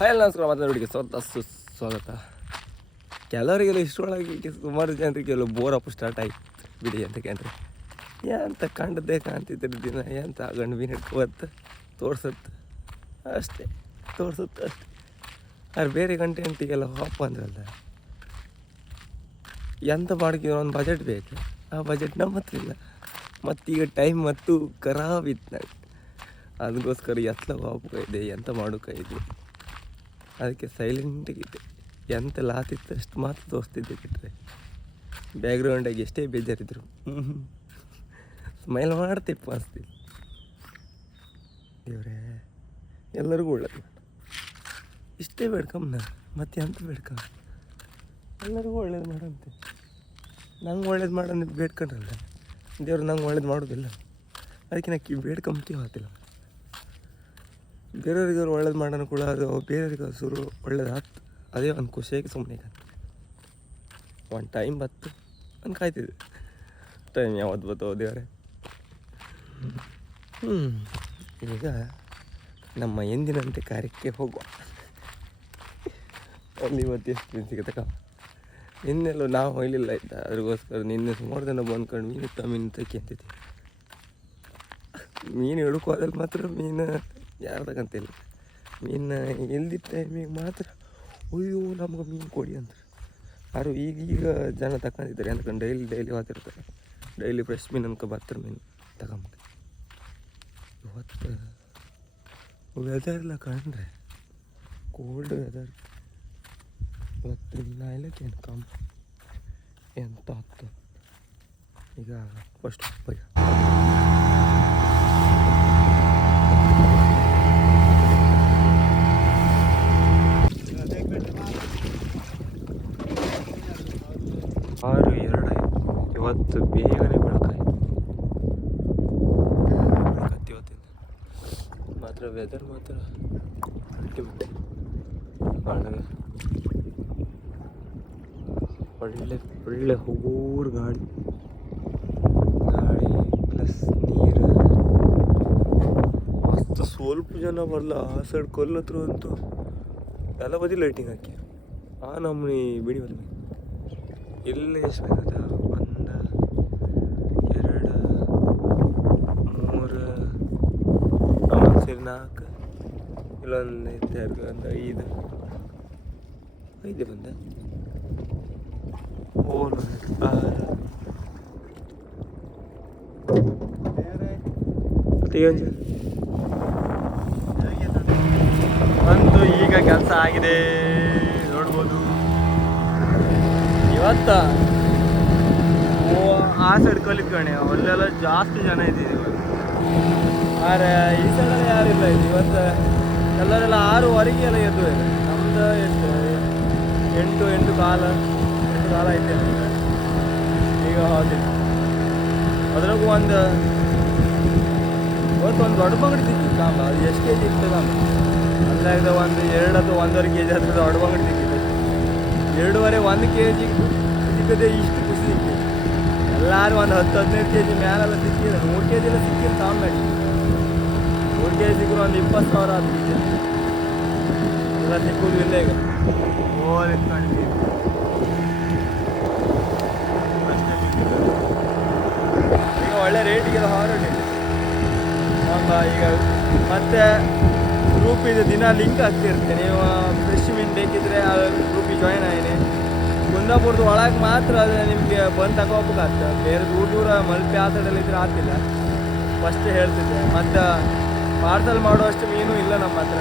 Hi ನಮಸ್ಕಾರ ಮಾತಾಡೋರಿಗೆ ಸ್ವಾಗತ. ಕೆಲವರಿಗೆಲ್ಲ ಇಷ್ಟೊಳಗೆ ಸುಮಾರು ಜನರಿಗೆ ಕೆಲವು ಬೋರಪ್ಪ ಸ್ಟಾರ್ಟ್ ಆಯ್ತು ಬಿಡಿ ಅಂತ ಕೇಳ್ರಿ. ಎಂತ ಕಂಡದ್ದೇ ಕಾಣ್ತಿದ್ರಿ ದಿನ ಎಂತ ಗಂಡು ಮೀನು ಹಿಡ್ಕೊಬತ್ತು ತೋರ್ಸತ್ತೆ ಅಷ್ಟೇ ಅದು ಬೇರೆ ಕಂಟೆಂಟಿಗೆಲ್ಲ ಹಾಪ್ ಅಂದ್ರಲ್ಲ ಎಂತ ಮಾಡೋಕ್ಕೆ ಒಂದು ಬಜೆಟ್ ಬೇಕು. ಆ ಬಜೆಟ್ ನಮ್ಮ ಹತ್ರ ಇಲ್ಲ. ಮತ್ತೀಗ ಟೈಮ್ ಮತ್ತು ಖರಾಬ್ ಇತ್ತು ನನಗೆ. ಅದಕ್ಕೋಸ್ಕರ ಎತ್ತಲ ಹೋಗ್ಬೇಕಾಗಿದೆ, ಎಂತ ಮಾಡೋಕ್ಕಾಗಿದೆ. ಅದಕ್ಕೆ ಸೈಲೆಂಟಾಗಿದೆ. ಎಂತ ಲಾತಿತ್ತು ಅಷ್ಟು ಮಾತ್ರ ತೋರಿಸ್ತಿದ್ದೆ ಬಿಟ್ಟರೆ ಬ್ಯಾಕ್ಗ್ರೌಂಡಾಗಿ ಎಷ್ಟೇ ಬೇಜಾರಿದ್ರು ಸ್ಮೈಲ್ ಮಾಡ್ತಿಪ್ಪ ಅನಿಸ್ತಿಲ್ಲ. ದೇವ್ರೇ ಎಲ್ಲರಿಗೂ ಒಳ್ಳೇದು ಇಷ್ಟೇ ಬೇಡ್ಕಮ್ಮ, ಮತ್ತೆ ಎಂತ ಬೇಡ್ಕಮ್ಮ, ಎಲ್ಲರಿಗೂ ಒಳ್ಳೇದು ಮಾಡಂತೆ. ನಂಗೆ ಒಳ್ಳೇದು ಮಾಡೋಣ ಬೇಡ್ಕೊಂಡ್ರಲ್ಲ ದೇವ್ರು, ನಂಗೆ ಒಳ್ಳೇದು ಮಾಡೋದಿಲ್ಲ. ಅದಕ್ಕೆ ನಾ ಬೇಡ್ಕೊಂಬತ್ತೀವಿ ಆಗ್ತಿಲ್ಲ. ಬೇರೆಯವ್ರಿಗೆ ಅವ್ರು ಒಳ್ಳೇದು ಮಾಡೋಣ ಕೂಡ ಅದು ಬೇರೆಯವ್ರಿಗೆ ಸುರು ಒಳ್ಳೇದಾಗ್ತು. ಅದೇ ಒಂದು ಖುಷಿಯಾಗಿ ಸುಮ್ಮನೆ ಒಂದು ಟೈಮ್ ಬತ್ತು ಅಂತ ಕಾಯ್ತಿದ್ದೆ. ಟೈಮ್ ಯಾವತ್ತು ಬತ್ತೋ ದೇವರೇ. ಈಗ ನಮ್ಮ ಎಂದಿನಂತೆ ಕಾರ್ಯಕ್ಕೆ ಹೋಗುವ. ಅಲ್ಲಿ ಇವತ್ತು ಎಷ್ಟು ಮೀನು ಸಿಗತ್ತಕ್ಕ. ನಿನ್ನೆಲ್ಲೂ ನಾವು ಹೊಯ್ಲಿಲ್ಲ ಆಯ್ತಾ, ಅದ್ರಿಗೋಸ್ಕರ ನಿನ್ನೆ ಸುಮಾರು ಜನ ಬಂದ್ಕೊಂಡು ಮೀನು ತಕ್ಕಿ ಅಂತಿದ್ದೆ. ಮೀನು ಹಿಡ್ಕೋದಲ್ಲಿ ಮಾತ್ರ ಮೀನು ಯಾರ್ದಾಗಂತಿಲ್ಲ. ಮೀನು ಇಲ್ದಿದ್ದ ಟೈಮಿಗೆ ಮಾತ್ರ ಅಯ್ಯೋ ನಮ್ಗೆ ಮೀನು ಕೊಡಿ ಅಂತಾರೆ. ಯಾರು ಈಗ ಜನ ತಗೊಂಡಿದ್ದಾರೆ ಅಂದ್ಕೊಂಡು ಡೈಲಿ ಹೋಗ್ತಿರ್ತಾರೆ. ಡೈಲಿ ಫ್ರೆಶ್ ಮೀನು ಅನ್ಕೊ ಬರ್ತಾರೆ ಮೀನು ತಗೊಂಬ. ಇವತ್ತು ವೆದರ್ ಎಲ್ಲ ಕಂಡ್ರೆ ಕೋಲ್ಡ್ ವೆದರ್. ಇವತ್ತು ದಿನ ಇಲ್ಲಕ್ಕೆ ಏನು ಕಮ್ಮಿ ಎಂತ ಆಗ್ತು. ಈಗ ಫಸ್ಟ್ ಈಗ 6:02 ಇವತ್ತು ಬೇಗನೆ ಬೆಳಕಾಯ್ತು. ಇವತ್ತಿಂದ ಮಾತ್ರ ವೆದರ್ ಮಾತ್ರ ಅಲ್ಟಿಮೇಟ್. ಒಳ್ಳೆ ಹೋಗೋರು ಗಾಳಿ ಪ್ಲಸ್ ನೀರು ಮಸ್ತ್. ಸ್ವಲ್ಪ ಜನ ಬರಲ್ಲ ಆ ಸೈಡ್ ಕೊಲ್ಲ ಹತ್ರ ಅಂತೂ ಎಲ್ಲ ಬದಿ ಲೈಟಿಂಗ್ ಹಾಕಿ ಆ ನಮ್ಮನಿ ಬಿಡಿ ಬರಲಿ. ಇಲ್ಲಿ ಎಷ್ಟು ಬೇಕಾದ 1 2 3 ಸೇರಿ 4 ಇಲ್ಲೊಂದು 2 5 ಬಂದ 6 ಒಂದು ಈಗ ಕೆಲಸ ಆಗಿದೆ ನೋಡ್ಬೋದು. ಇವತ್ತ ಆ ಸೈಡ್ ಕಲಿತ್ಕೊಂಡೆ ಅಲ್ಲೆಲ್ಲ ಜಾಸ್ತಿ ಜನ ಇದ್ದೀವಿ. ಆದರೆ ಈ ಸೈಡಲ್ಲಿ ಯಾರಿಲ್ಲ ಇದು. ಇವತ್ತು ಎಲ್ಲರೆಲ್ಲ 6:15 ಎಲ್ಲ ಎದ್ದು ನಮ್ದು ಎಷ್ಟು 8 ಕಾಲ ಐತೆ ಈಗ ಹೋಗಿಲ್ಲ. ಅದ್ರಾಗೂ ಇವತ್ತು ದೊಡ್ಡ ಬಂಗಡಿ ಸಿಕ್ಕಿತ್ತು ಕಾಂಬ. ಅದು ಎಷ್ಟು ಕೆ ಜಿ ಇರ್ತದೆ ಅಂದಾಗ ಒಂದು 2 ಅಥವಾ 1.5 kg ಹತ್ರ ದೊಡ್ಡ ಬಂಗಡಿ ಸಿಕ್ಕಿತ್ತು. 2.5 1 kg ಸಿಕ್ಕದೆ ಇಷ್ಟು ಖುಷಿ ಸಿಕ್ಕಿದೆ. ಎಲ್ಲರೂ ಒಂದು 10-15 kg ಮ್ಯಾಲೆಲ್ಲ ಸಿಕ್ಕಿದೆ. 3 kg ಎಲ್ಲ ಸಿಕ್ಕಿಲ್ಲ ತಾವು ಮಾಡಿ. 3 kg ಸಿಕ್ಕರು ಒಂದು 20,000 ಆಗ್ತಿದೆ. ಎಲ್ಲ ಸಿಕ್ಕುದು ಇಲ್ಲ ಈಗ. ಓಲ್ ಇಟ್ಕೊಂಡಿದ್ದೀವಿ ಈಗ ಒಳ್ಳೆ ರೇಟಿಗೆಲ್ಲ ಹೊರಟಿದೆ. ಈಗ ಮತ್ತೆ ಗ್ರೂಪಿದು ದಿನ ಲಿಂಕ್ ಆಗ್ತಿರುತ್ತೆ. ನೀವು ಫ್ರೆಶ್ ಮೀನು ಬೇಕಿದ್ರೆ ಆ ಗ್ರೂಪಿಗೆ ಜಾಯ್ನ್ ಆಗಿ. ಕುಂದಾಪುರದ ಒಳಗೆ ಮಾತ್ರ ಅದು ನಿಮಗೆ ಬಂದು ತಗೋಬೇಕಾಗ್ತದೆ. ಬೇರೆ ದೂರ ಮಲ್ಪೆ ಆ ಸೈಡಲ್ಲಿ ಇದ್ರೆ ಆಗ್ತಿಲ್ಲ. ಫಸ್ಟ್ ಹೇಳ್ತಿದ್ದೆ. ಮತ್ತು ಪಾರ್ಸಲ್ ಮಾಡುವಷ್ಟು ಮೀನು ಇಲ್ಲ ನಮ್ಮ ಹತ್ರ.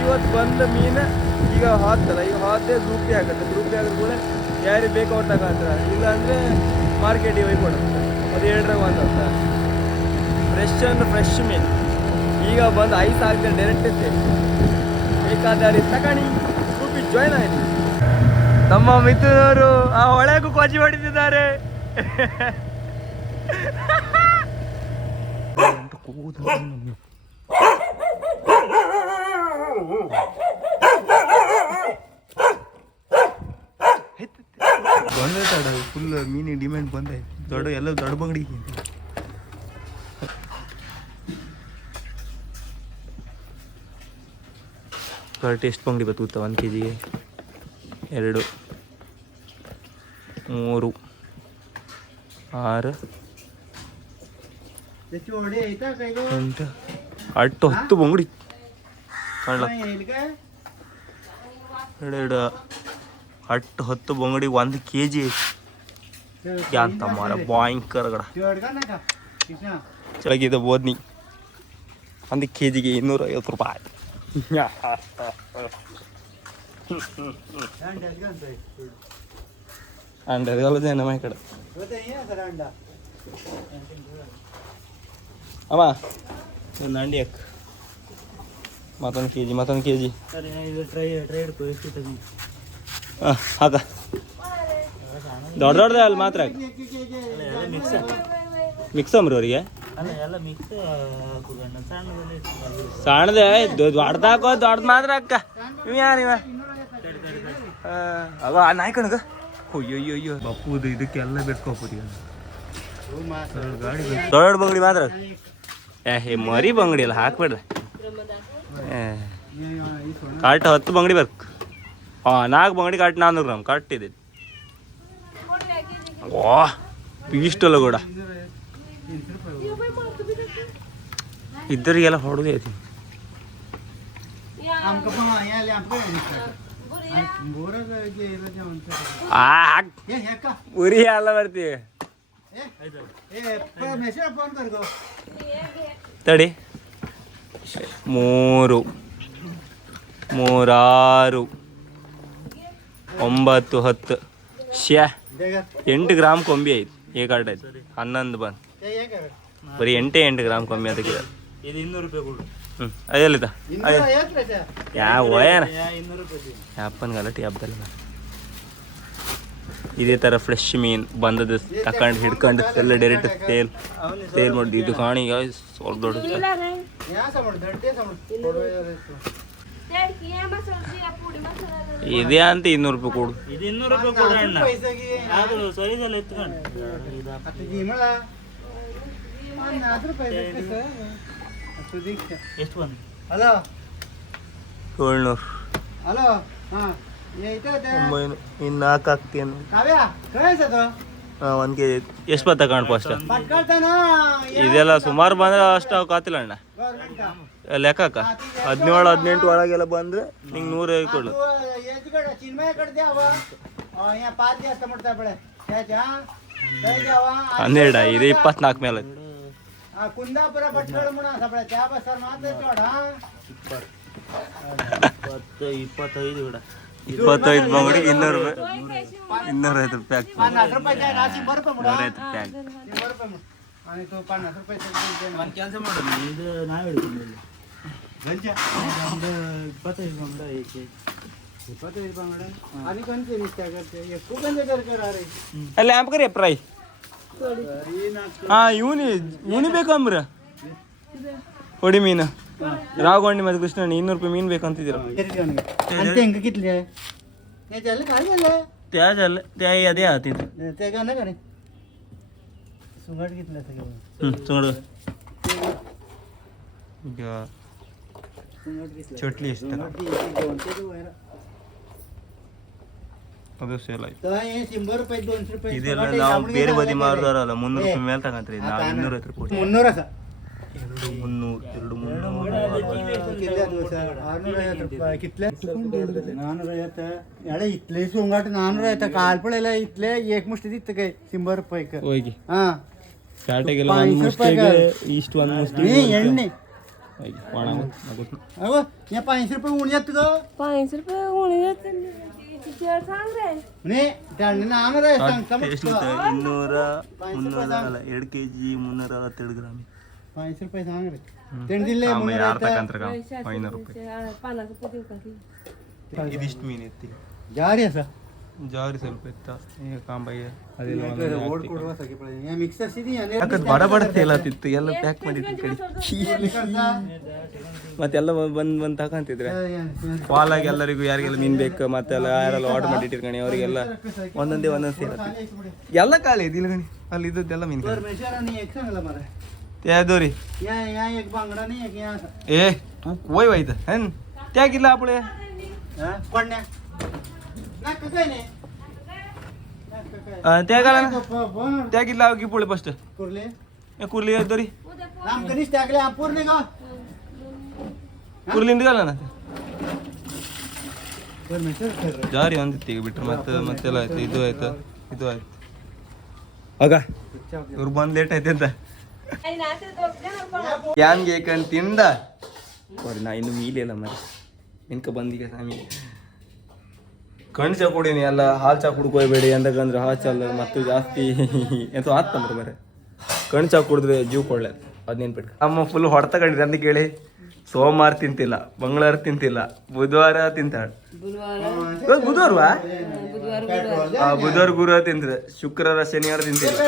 ಇವತ್ತು ಬಂದ ಮೀನು ಈಗ ಹಾಕ್ತಲ್ಲ, ಈಗ ಹಾಕದೆ ಗ್ರೂಪಿ ಆಗುತ್ತೆ. ಗ್ರೂಪಿ ಆಗೋದು ಕೂಡ ಯಾರಿಗೆ ಬೇಕು ಅವ್ರು ತಗೊಂತಾರೆ. ಇಲ್ಲಾಂದರೆ ಮಾರ್ಕೆಟಿಗೆ ಹೋಗಿ ಕೊಡುತ್ತೆ. ಅದು 7 ಅಂತ ಫ್ರೆಶ್ ಮೀನು ಈಗ ಬಂದು ಐಸ್ ಹಾಕಿದ್ರೆ ಡೈರೆಕ್ಟ್ ಇತ್ತೆ. ಬೇಕಾದರೆ ತಗಣಿ ಗ್ರೂಪಿಗೆ ಜಾಯ್ನ್ ಆಯಿತು. ನಮ್ಮ ಮಿತ್ರರು ಆ ಹೊಳೆಗೂ ಕೊಚ್ಚಿ ಹೊಡಿತಿದ್ದಾರೆ. ಬಂದೈತಾಡ ಫುಲ್ ಮೀನಿಗೆ ಡಿಮ್ಯಾಂಡ್ ಬಂದೈತೆ. ಎಲ್ಲ ದೊಡ್ಡ ಬಂಗಡಿ. ಕರೆಕ್ಟ್ ಎಷ್ಟು ಬಂಗಡಿ ಬರ್ತುತ್ತಾ 1 kg 2 3 6 8 8 10 ಬಂಗಡಿ ಕಾಣಲ 2 8 10 ಬಂಗಡಿ 1 kg ಅಂತ ಮಾರ ಭಯಂಕರ ಗಡ ಚಳಗಿದೆ ಬೋದ್ನಿ 1 kg 250 ರೂಪಾಯಿ अंडा गलत आहे ना माझ्याकडं अमा अंडी एक मटन के जी आता ದೊಡ್ಡ ದೊಡ್ಡದೇ ಅಲ್ಲಿ ಮಾತ್ರ ಮಿಕ್ಸ್ ಅಂಬ್ರವ್ರಿಗೆ ಸಣ್ಣದೇ ದೊಡ್ಡದಾಕೋ ದೊಡ್ಡ ಮಾತ್ರ ಅಕ್ಕ ಇವ ಯಾರಿವ ಅವ ನಾಯಿ ಕಣಗ ಅಯ್ಯೋ ಬಪ್ಪುದು ಇದಕ್ಕೆಲ್ಲ ಬಿಟ್ಕೋಪುದಿ ದೊಡ್ಡ ಬಂಗಡಿ ಮಾತ್ರ ಹೇ ಮರಿ ಬಂಗಡಿ ಅಲ್ಲ ಹಾಕ್ಬೇಡ್ರಿ ಕರೆಕ್ಟ್ 10 ಬಂಗಡಿ ಬರ್ಕು 4 ಬಂಗಡಿ ಕರೆಕ್ಟ್ 400 ಗ್ರಾಮ್ ಕರೆಕ್ಟ್ ಇದೆ ವಾ ಇಷ್ಟಲ್ಲ ಕೂಡ ಇದ್ದರಿಗೆಲ್ಲ ಹೊಡೆದು ಐತಿ ಉರಿ ಎಲ್ಲ ಬರ್ತೀವಿ ತಡಿ 3 3 6 9 10 ಶ್ಯಾ 8 ಗ್ರಾಮ್ ಕೊಂಬಿ ಐತಿ ಏ ಕಾರ್ಡ್ ಐತಿ 11 ಬಂದು ಬರೀ 8 ಗ್ರಾಮ್ ಕಮ್ಮಿ ಅದಕ್ಕೆ ಇದು 200 ರೂಪಾಯಿ ಕೊಡು ಅದೆಲ್ಲಿದ ಯಾವ ಏನ ಅಪ್ಪನ ಗಲಾಟೆ ಹಬ್ಬದಲ್ಲ ಇದೇ ಥರ ಫ್ರೆಶ್ ಮೀನು ಬಂದದ್ದು ತಕೊಂಡು ಹಿಡ್ಕೊಂಡು ಎಲ್ಲ ಡೈರೆಕ್ಟ್ ಸೇಲ್ ಮಾಡಿದ್ವಿ ಇದು ಕಾಣಿ ಸ್ವಲ್ಪ ದೊಡ್ಡ ಇದೇ ಅಂತ 200 ರೂಪಾಯಿ ಕೊಡು ಇದು 200 ರೂಪಾಯಿ ಕೊಡು ಅಣ್ಣ ಆದರೂ ಸರಿದಲ್ಲ ಎತ್ಕೊಂಡು ಎಷ್ಟು ಬಂದು ಹಲೋ 700 ಹಲೋ ಹಾಂ 900 ಇನ್ನು 4 ಹಾಕ್ತೀನಿ ಹಾಂ 1 kg ಎಷ್ಟು ಬತ್ತ ಕಾಣ್ ಫಸ್ಟ್ ಇದೆಲ್ಲ ಸುಮಾರು ಬಂದ್ರೆ ಅಷ್ಟು ಕಾತಿಲ್ಲ ಅಣ್ಣ ಲೆಕ್ಕಕ್ಕ 17 18 ಒಳಗೆಲ್ಲ ಬಂದ್ರೆ ನಿಂಗೆ 100 ಕೊಡು ಹನ್ನೆರಡ ಇದು 24 ಮೇಲೆ ಕುಂದಾಪುರ 25 ಬಂಗಡಿ 200 ರೂಪಾಯಿ 250 ರೂಪಾಯಿ 250 ರೂಪಾಯಿ ಕೆಲಸ ಮಾಡೋದು ಇದು ನಾವು ಹಿಡ್ಕೊಂಡಿಲ್ಲ ಅಲ್ಲಿ ಆ್ಯಂಪ್ ಕರಿ ಪ್ರೈ ಹಾಂ ಇವನಿ ಬೇಕು ಅಂಬ್ರ ಹೊಡಿ ಮೀನು ರಾಘವಣ್ಣಿ ಮತ್ತು ಕೃಷ್ಣಣ್ಣ 200 ರೂಪಾಯಿ ಮೀನು ಬೇಕಂತಿದ್ದೀರ त्या झालं त्या यादी आहात तिथे ಚಟ್ಲಿ ಇಷ್ಟ ಅದು ಸೇಲ್ ಆಯ್ತು ಇದೆಲ್ಲ ನಾವು ಬೇರೆ ಬದಿ ಮಾರಿದಾರಲ್ಲ 300 ರೂಪಾಯಿ ಮೇಲೆ ತಗೊಂತೀರಿ ನಾವು 250 ರೂಪಾಯಿ 300 ಎಳೆ ಇತ್ಲೆ ಸುಂಗಾಟ 450 ಕಾಲ್ಪಳೆಲ್ಲ ಇತ್ಲೆ ಏಕ್ ಮುಷ್ಟಿ ಇತ್ತು ಕೈ 100 ರೂಪಾಯಿ ಹೋಗಿ ಹಾ ಸ್ಟಾರ್ಟಿಗೆಲ್ಲ ಒಂದು ಮುಷ್ಟಿಗೆ ಇಷ್ಟು ಒಂದು ಮುಷ್ಟಿ ಎಣ್ಣೆ अगो या 500 रुपये उणी येत ग 500 रुपये उणी येत सांग रे ने त्यांनी नाम रे सांग ಎಷ್ಟು 200 300 ಅಲ್ಲ 2 kg 362 ಗ್ರಾಮ್ 500 रुपये सांग रे त्यांनी दिले यार तकंत्र का 500 रुपये 50 रुपये देऊ का ಇದಿಷ್ಟು ಮೀನು ಎತ್ತಿ ಜಾರಿ ಅಸ ಜಾರಿ ಸ್ವಲ್ಪ ಎತ್ತ ಈಗ ಕಾಂಬಾಯಿಗೆ ಅದೆಲ್ಲ ಓಡ್ ಕೊಡುವ ಸಗೆ ಪಡೆ ಯಾ ಮಿಕ್ಸರ್ ಸಿದಿ ಯಾಕಂದ್ರೆ ಬಡ ಬಡ ತೇಲಾತಿತ್ತು ಎಲ್ಲ ಪ್ಯಾಕ್ ಮಾಡಿಟ್ಟು ಕಡೆ ಮತ್ತೆಲ್ಲ ಬಂದು ತಗೊಂತಿದ್ರೆ ಪಾಲಾಗಿ ಎಲ್ಲರಿಗೂ ಯಾರಿಗೆಲ್ಲ ಮೀನು ಬೇಕು ಮತ್ತೆಲ್ಲ ಯಾರೆಲ್ಲ ಆರ್ಡರ್ ಮಾಡಿ ಇಟ್ಟಿರ್ಕಣಿ ಅವರಿಗೆಲ್ಲ ಒಂದೊಂದೇ ಸೇರತ್ತೆ ಎಲ್ಲ ಖಾಲಿ ಇದೆ ಇಲ್ಗಣಿ ಅಲ್ಲಿ ಇದ್ದದ್ದೆಲ್ಲ ಮೀನು ಯಾವ್ದು ರೀ या या एक बांगडा नाही एक या ए तू कोय वाईत हेन त्या किल्ला आपले कोण्या त्या गाला त्या किल्ला की पुढे फस्ट कुर्ले कुर्ली तरी नाम कधीच टाकले पूर्ण का ಕುರ್ಲಿಂದ ಅಲ್ಲ ಜಾರಿ ಒಂದಿತ್ತು ಈಗ ಬಿಟ್ರೆ ಮತ್ತೆಲ್ಲ ಆಯ್ತು ಇದು ಆಯ್ತು ಆಗ ಇವ್ರು ಬಂದು ಲೇಟ್ ಆಯ್ತು ಅಂತ ಕ್ಯಾನ್ ಕೇಕಂಡ್ ತಿಂದ ನಾ ಇನ್ನು ಮೀಲಿಲ್ಲ ಮರಿ ಇನ್ಕ ಬಂದೀಗ ಸ್ವಾಮಿ ಕಣ್ ಚಾ ಕುಡೀನಿ ಎಲ್ಲ ಹಾಲು ಚಾ ಕುಡ್ಕೋಬೇಡಿ ಅಂತಂದ್ರೆ ಹಾಲು ಚಾಲ ಮತ್ತು ಜಾಸ್ತಿ ಎಂತ ಆತ್ತಂದ್ರೆ ಮರೆ ಕಣ್ ಚಾ ಕುಡಿದ್ರೆ ಜೀವ ಕೊಳ್ಳೆ ಅದ್ ನೆನ್ಪಿಟ್ಟು ಅಮ್ಮ ಫುಲ್ ಹೊಡೆತ ಕಂಡ್ರಿ ಅಂತ ಕೇಳಿ ಸೋಮವಾರ ತಿಂತಿಲ್ಲ ಮಂಗಳವಾರ ತಿಂತಿಲ್ಲ ಬುಧವಾರ ತಿಂತಾಳ ಬುಧವಾರವಾ ಬುಧವಾರ ಗುರುವಾರ ತಿಂತಿದೆ ಶುಕ್ರವಾರ ಶನಿವಾರ ತಿಂತಿಲ್ಲ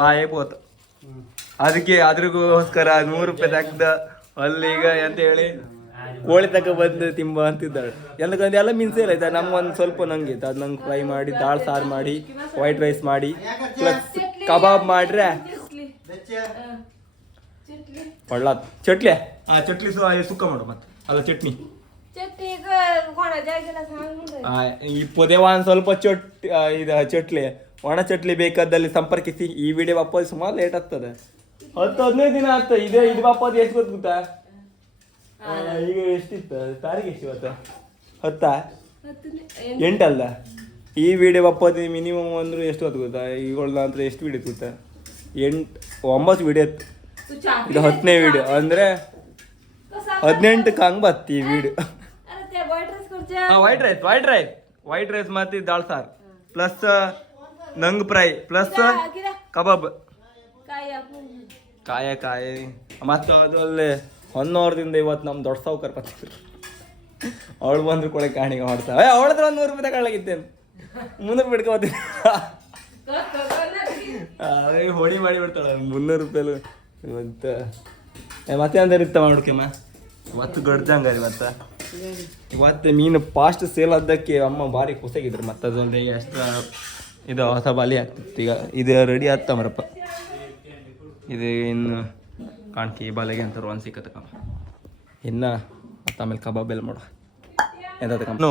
ಪಾಯೇ ಪೋತ ಅದಕ್ಕೆ ಅದ್ರಿಗೋಸ್ಕರ 100 ರೂಪಾಯಿ ತಗ್ದ ಅಲ್ಲಿಗ ಅಂತ ಹೇಳಿ ಕೋಳಿ ತಕ ಬಂದು ತಿಂಬ ಅಂತಿದ್ದಾಳೆ ಎಲ್ಲಕಂದ್ರೆ ಎಲ್ಲ ಮಿನ್ಸೆ ಇಲ್ಲ ಆಯ್ತಾ ನಮ್ಮ ಒಂದು ಸ್ವಲ್ಪ ನಂಗೆ ಇತ್ತು ಅದು ನಂಗೆ ಫ್ರೈ ಮಾಡಿ ದಾಲ್ ಸಾರು ಮಾಡಿ ವೈಟ್ ರೈಸ್ ಮಾಡಿ ಪ್ಲಸ್ ಕಬಾಬ್ ಮಾಡ್ರೆ ಒಳ್ಳ ಚಟ್ಲಿ ಚಟ್ಲಿ ಸುಕ್ಕ ಮಾಡು ಮತ್ತೆ ಅಲ್ಲ ಚಟ್ನಿ ಈ ಪೊದೆ ಒಂದು ಸ್ವಲ್ಪ ಇದು ಚಟ್ಲಿ ಒಣ ಚಟ್ಲಿ ಬೇಕಾದಲ್ಲಿ ಸಂಪರ್ಕಿಸಿ ಈ ವಿಡಿಯೋ ವಾಪಸ್ ಸುಮಾರು ಲೇಟ್ ಆಗ್ತದೆ 10-15 ದಿನ ಆಗ್ತದೆ ಇದು ವಾಪಸ್ ಎಷ್ಟು ಗೊತ್ತಾ ಈಗ ಎಷ್ಟಿತ್ತು ತಾರೀಕು ಎಷ್ಟು ಇವತ್ತು 10 8 ಈ ವಿಡಿಯೋ ವಾಪಸ್ ಮಿನಿಮಮ್ ಅಂದ್ರೆ ಎಷ್ಟು ಹೊತ್ತು ಗೊತ್ತಾ ಈಗಳ ನಂತರ ಎಷ್ಟು ವಿಡಿಯೋ ಗೊತ್ತಾ 9 ವಿಡಿಯೋ ಇದು 10ನೇ ವಿಡಿಯೋ ಅಂದ್ರೆ 18ಕ್ಕೆ ಹಂಗೆ ಬತ್ತಿ ಈ ವಿಡಿಯೋ ವೈಟ್ ರೈಸ್ ಮತ್ತೆ ದಾಲ್ ಸಾರ್ ಪ್ಲಸ್ ನಂಗ್ ಫ್ರೈ ಪ್ಲಸ್ ಕಬಾಬ್ ಕಾಯ ಮತ್ತು ಅದು ಅಲ್ಲೇ 1 ವಾರದಿಂದ ಇವತ್ತು ನಮ್ಮ ದೊಡ್ಡ ಸಾವುಕಾರ ಬರ್ತಿದ್ರು ಅವಳು ಬಂದ್ರು ಕೂಡ ಕಾಣಿಗೆ ಮಾಡ್ತಾವೆ ಅವಳತ್ರ 100 ರೂಪಾಯಿ ತಗೊಳ್ಳಾಗಿತ್ತೇನು 300 ಬಿಡ್ಕೋತೀನಿ ಹೊಡಿ ಮಾಡಿ ಬಿಡ್ತಾಳೆ 300 ರೂಪಾಯಿ ಮತ್ತೆ ಅಂದ್ರೆ ಇರ್ತ ಮಾಡ್ಬೇಕಮ್ಮ ಇವತ್ತು ಗಡ್ದಂಗ ಇವತ್ತು ಮೀನು ಫಾಸ್ಟ್ ಸೇಲ್ ಆದಕ್ಕೆ ಅಮ್ಮ ಭಾರಿ ಖುಷಿಯಾಗಿದ್ರು ಮತ್ತೆ ಅದೊಂದು ಎಷ್ಟು ಇದು ಹೊಸ ಬಾಲಿ ಆಗ್ತಿತ್ತು ಈಗ ಇದು ರೆಡಿ ಆಗ್ತಾ ಮರಪ್ಪ ಇದು ಇನ್ನು ಕಾಣ್ತಿ ಬಾಲೆಗೆ ಅಂತಾರೆ ಒಂದು ಸಿಕ್ಕತ್ತಕ್ಕ ಇನ್ನು ಮತ್ತು ಆಮೇಲೆ ಕಬಾಬ್ ಎಲ್ಲ ಮಾಡು ಎಂತಕ್ಕೂ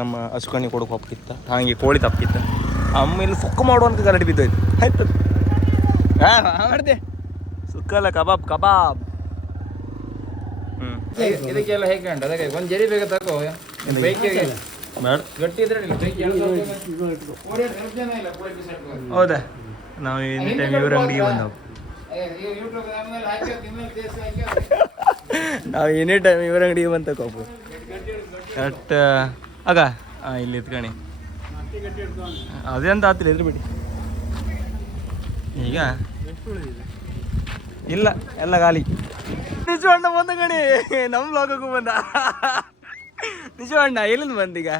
ನಮ್ಮ ಅಶ್ಕಣಿ ಕೊಡೋಕೆ ಹೋಗ್ತಿತ್ತ ಹಾಗೆ ಕೋಳಿ ತಪ್ಪಿತ್ತ ಅಮ್ಮ ಇಲ್ಲಿ ಸುಕ್ಕ ಮಾಡುವಂತ ಗಲಾಟೆ ಬಿದ್ದೋಯ್ತು ಆಯ್ತು ಮಾಡಿದೆ ಸುಕ್ಕಲ್ಲ ಕಬಾಬ್ ಇದಕ್ಕೆಲ್ಲ ಹೇಗೆ ಕಂಡು ಅದಕ್ಕೆ ಒಂದು ಜರಿ ಬೇಗ ತಗೋ ಬೈಕಿಗೆ ಗಟ್ಟಿ ಇದ್ರೆ ಹೌದಾ ನಾವು ಎನಿ ಟೈಮ್ ಇವ್ರ ಅಂಗಡಿಗೆ ಬಂದವು ನಾವು ಎನಿ ಟೈಮ್ ಇವ್ರ ಅಂಗಡಿಗೆ ಬಂದ ತಗೋಬು ಕಟ್ ಆಗ ಇಲ್ಲಿ ಎತ್ಕಣಿ ಅದೇಂತ ಆತಿಲ್ಲ ಇದ್ರ ಬಿಡಿ ಈಗ ಇಲ್ಲ ಎಲ್ಲ ಖಾಲಿ ನಿಜವಣ್ಣ ಬಂದ ಗಣಿ ನಮ್ಮ ಲೋಕಕ್ಕೂ ಬಂದ ನಿಜವಣ್ಣ ಎಲ್ಲಿಂದ ಬಂದೀಗ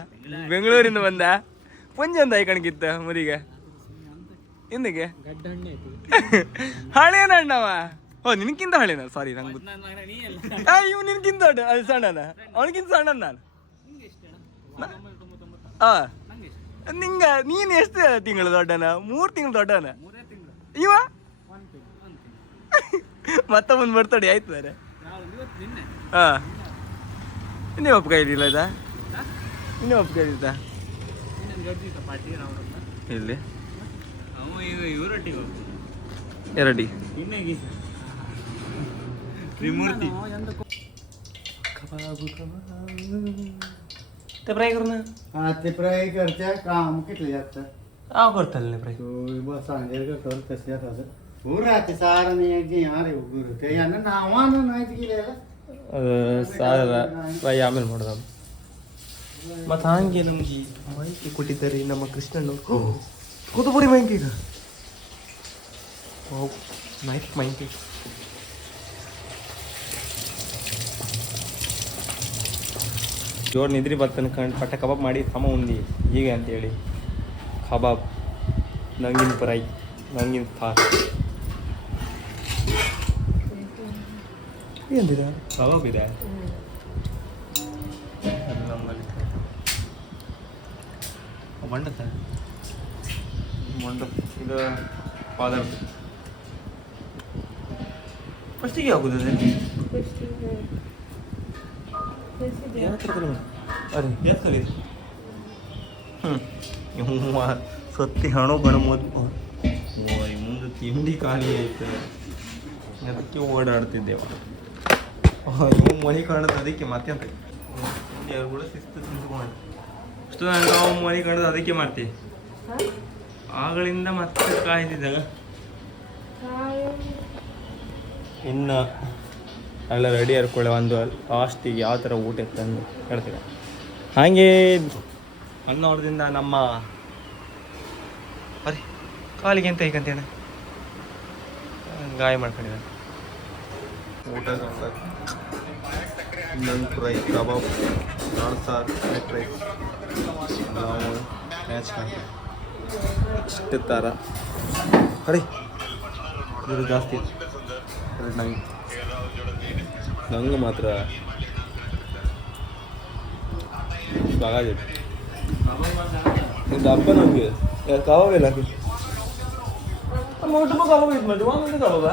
ಬೆಂಗಳೂರಿಂದ ಬಂದ ಪುಂಜಂದ ಈ ಕಣಕ್ಕಿತ್ತ ಮುರಿಗೆ ಹಿಂದಿಗೆ ಹಳೇನ ಅಣ್ಣವ ಓ ನಿನ್ಕಿಂತ ಹಳೇನ ಸಾರಿ ನಂಗೆ ಇವ್ ನಿನ್ಕಿಂತ ಅದು ಸಣ್ಣನ ಅವನಿಗಿಂತ ಸಣ್ಣ ನಾನು ನಿಂಗ ನೀನ್ ಎಷ್ಟು ತಿಂಗಳು ದೊಡ್ಡನ 3 ತಿಂಗಳು ದೊಡ್ಡನ ಇವ ಮತ್ತೆ ಮುಂದೆ ಬರ್ತಡೆ ಆಯ್ತು ಬೇರೆ ಇನ್ನೇ ಒಪ್ಪ ಕೈಲಿಲ್ಲ ಇದಾ ಇನ್ನೇ ಒಪ್ಪ ಕೈಲಿದ್ದ ಇಲ್ಲಿ ಎರಡಿ त्रिमूर्ति ते फ्राय करू ना ते फ्राय करते काम कितले जातं करताल नाही फ्राय बस सांगेल करतो तसे असं पूरा ते सारा नाही की यार गुरु ते यांना नावानं नाहीत गेलेला ಸಾರ ಫ್ರೈ ಆಮೇಲೆ ಮಾಡೋದು ಮತ್ತು ಹಾಗೆ ನಮಗೆ ಮಾಹಿತಿ ಕೊಟ್ಟಿದ್ದಾರೆ ನಮ್ಮ ಕೃಷ್ಣಣ್ಣ ಕೂತುಪುರಿ ಮಾಹಿತಿ ಈಗ ನೈಟ್ ಮಾಹಿತಿ ಜೋರು ನಿದ್ರಿ ಬರ್ತಾನೆ ಕಂಡು ಪಟ್ಟ ಕಬಾಬ್ ಮಾಡಿ ಸಮ ಉಂಡಿ ಹೀಗೆ ಅಂತೇಳಿ ಕಬಾಬ್ ನಂಗಿನ ಫ್ರೈ ನಂಗಿನ ಥಾರ್ ಏನಿದೆ ಕಬಾಬ್ ಇದೆ ಮಂಡತ್ತ ಮಂಡ ಇದು ಫಾದರ್ ಫಸ್ಟಿಗೆ ಆಗುತ್ತದೆ ಅರೆ ಸತ್ತಿ ಹಣು ಗಣಮೋದು ಮುಂದೆ ತಿಂಡಿ ಖಾಲಿ ಆಯ್ತು ಅದಕ್ಕೆ ಓಡಾಡ್ತಿದ್ದೇವ ಇವು ಮನೆ ಕಾಣೋದು ಅದಕ್ಕೆ ಮತ್ತೆ ಅಂತ ತಿಂಡಿ ಕೂಡ ಶಿಸ್ತು ತಿಂದ್ಕೊಂಡು ಅಷ್ಟು ನಾವು ಮನೆ ಕಾಣೋದು ಅದಕ್ಕೆ ಮಾಡ್ತೀವಿ ಆಗಳಿಂದ ಮತ್ತೆ ಕಾಯ್ದಿದ್ದಾಗ ಇನ್ನು ಎಲ್ಲ ರೆಡಿ ಹರ್ಕೊಳ್ಳೆ ಒಂದು ಲಾಸ್ಟಿಗೆ ಯಾವ ಥರ ಊಟ ಇತ್ತು ಅಂದು ಹೇಳ್ತೀವಿ ಹಾಗೆ ಹನ್ನೊಂದರಿಂದ ನಮ್ಮ ಅರೆ ಕಾಲಿಗೆ ಎಂತ ಹೇಗಂತೇನೆ ಗಾಯ ಮಾಡ್ಕೊಂಡಿದ್ದಾನೆ ಊಟ ಇನ್ನೊಂದು ಫ್ರೈ ಕಬಾಬ್ ನಾನ್ ಸಾರು ಫ್ರೈಡ್ ರೈಸ್ ನಾವು ಮ್ಯಾಚ್ ಕಾಣ್ತೀವಿ ಇಷ್ಟು ಥರ ಅರೆ ಇದು ಜಾಸ್ತಿ ಅರೆ ನಂಗೆ ಮಾತ್ರ ಸಾಕಾಗಿದೆ ಇದು ಹಬ್ಬ ನಮಗೆ ಕಬಾಬ್ ಇಲ್ಲ ನಮ್ಮ ಊಟಕ್ಕೂ ಕಬಾಬ್ ಇದು ಮಾಡಿ ಒಂದು ಕಬಾಬ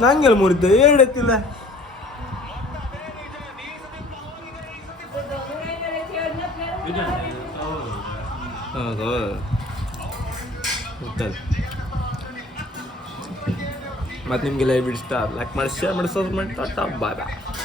ನಂಗೆಲ್ಲ ಮೂರಿದ್ದೆ ಎರಡು ಎತ್ತಿಲ್ಲ ಮತ್ತೆ ನಿಮಗೆಲ್ಲ ವಿಡಿಯೋ ಇಷ್ಟ ಲೈಕ್ ಮಾಡಿ ಶೇರ್ ಮಾಡಿ ಸಬ್ಸ್ಕ್ರೈಬ್ ಮಾಡಿ ಟಾಟಾ ಬಾಯ್ ಬಾಯ್